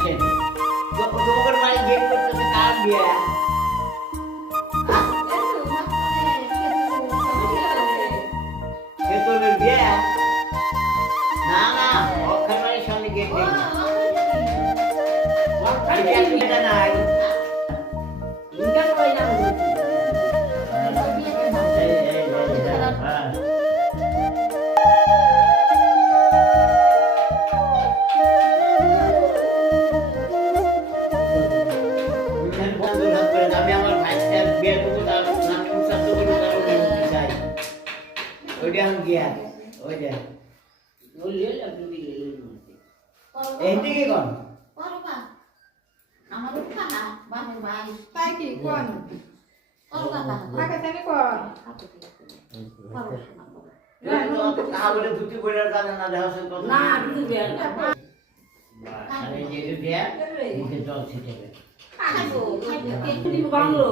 আসেন তোমাদের বাড়ি গেট করতেছে কার বিয়ে খেতলের বিয়ে না না অক্ষর বাড়ির সামনে গেট নেই এটা নাই আমি আমার ভাইয়ের বিয়ে করবো তার নামে উৎসাহ করবো তার ওটা চাই ওইটা আমি গিয়া ওই যে এইটি কি কোন তাই কি কোন কাকা জানি কোন তাহলে দুটি বইটার জানে না দেখা সে কত না দুটি বিয়ে আরে যে বিয়ে মুখে জল ছিটে বাংলো